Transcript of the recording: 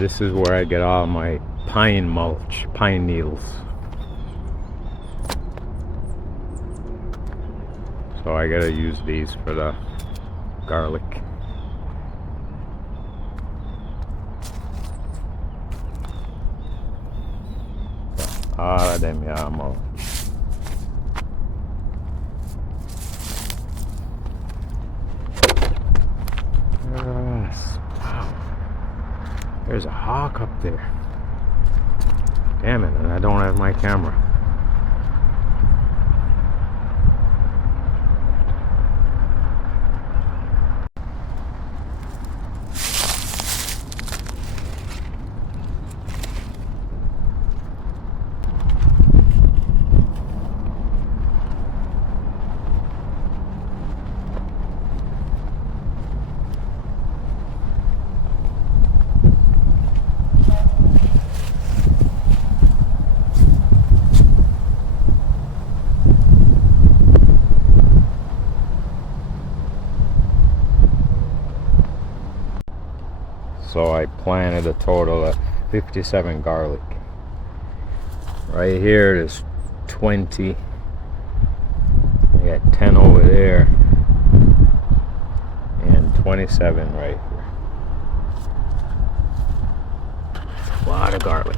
this is where I get all my pine mulch, pine needles. So I gotta use these for the garlic. Ah, andiamo. Yes. Wow. There's a hawk up there. Damn it, and I don't have my camera. So I planted a total of 57 garlic. Right here there's 20. I got 10 over there. And 27 right here. A lot of garlic.